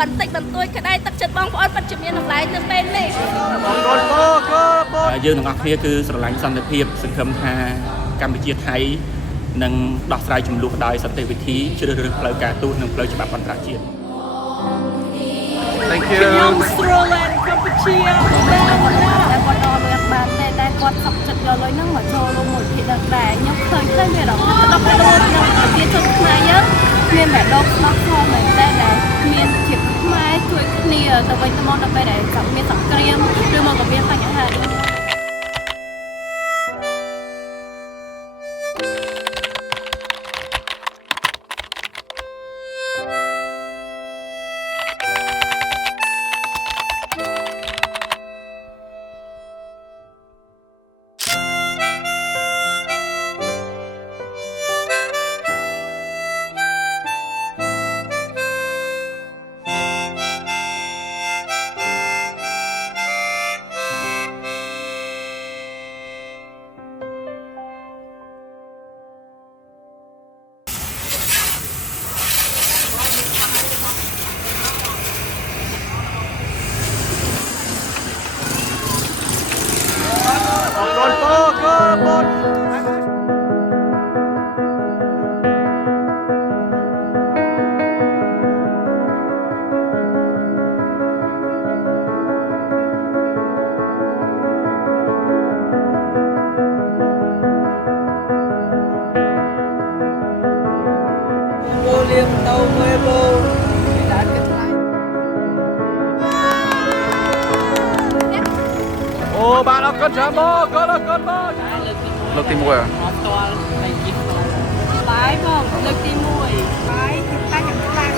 បន្តិចបន្តួចក្តីទឹកចិត្តបងប្អូនពិតជាមានតម្លៃទៅពេលនេះយើងទាំងអស់គ្នាគឺស្រឡាញ់សន្តិភាពសង្ឃឹមថាកម្ពុជាថៃនឹងដោះស្រាយចំនួនដោយសន្តិវិធីជ្រើសរើសផ្លូវការទូតនិងផ្លូវច្បាប់អន្តរជាតិ Thank you ខ្ញុំស្រួលឡើងកម្ពុជាតែគាត់អត់លើកបានតែគាត់សុខចិត្តយកលុយហ្នឹងមកចូលរួមមួយភាគដែរខ្ញុំឃើញមានអារម្មណ៍ដល់ខ្លួនក្នុងប្រជាជនខ្មែរយើងមានបែបដកស្ដោះខំមែនតែមានជាតិខ្មែរជួយគ្នាទៅវិញទៅមកដល់ពេលដែលមានសង្គ្រាមឬមកក៏មានបញ្ហាÔ bạn ở con chả bò, con ở con bò. Lực tí mùi à? Bái không, lực tí mùi. Bái, tay chẳng tay.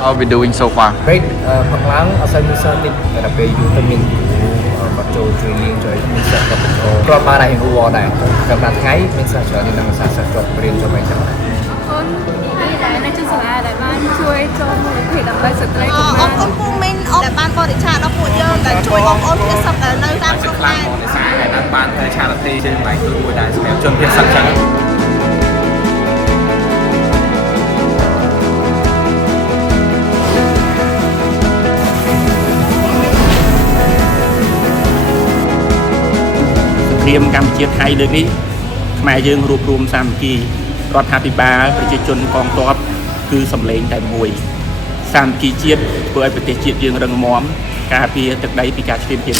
How are we doing so far? Great, phần lớn ở sân Musa thì là về vitamin bắt đầu truyền liên rồi mình sẽ gặp còn ba này mua này gặp là thấy mình sẽ trở nên là sẽ chọn riêng cho mình chẳng Con đi lại này chứ là lại ban chui cho một thể làm bài sự lấy của mình. Con của mình để ban bò để trả nó phụ dương để chui con ôn cái sập ở nơi tam sông này. Sáng là ban thời trả là thi trên máy tôi ngồi đài xem chân thiên sẵn sàng. ព្រាមកម្ពុជាថៃលើកនេះខ្មែរយើងរួបរวมសាមគ្គីរដ្ឋាភិបាលប្រជាជនកងទ័ពគឺសម្លេងតែមួយសាមគ្គីជាតិធ្វើឲ្យប្រទេសជាតិយើងរឹងមាំការពារទឹកដីពីការឈ្លានពាន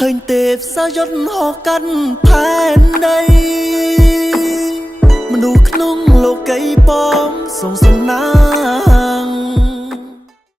ឃើញទេពសាយន្តហោះកាន់ផែនដីមនុស្សក្នុងលោកីបងសងសំណា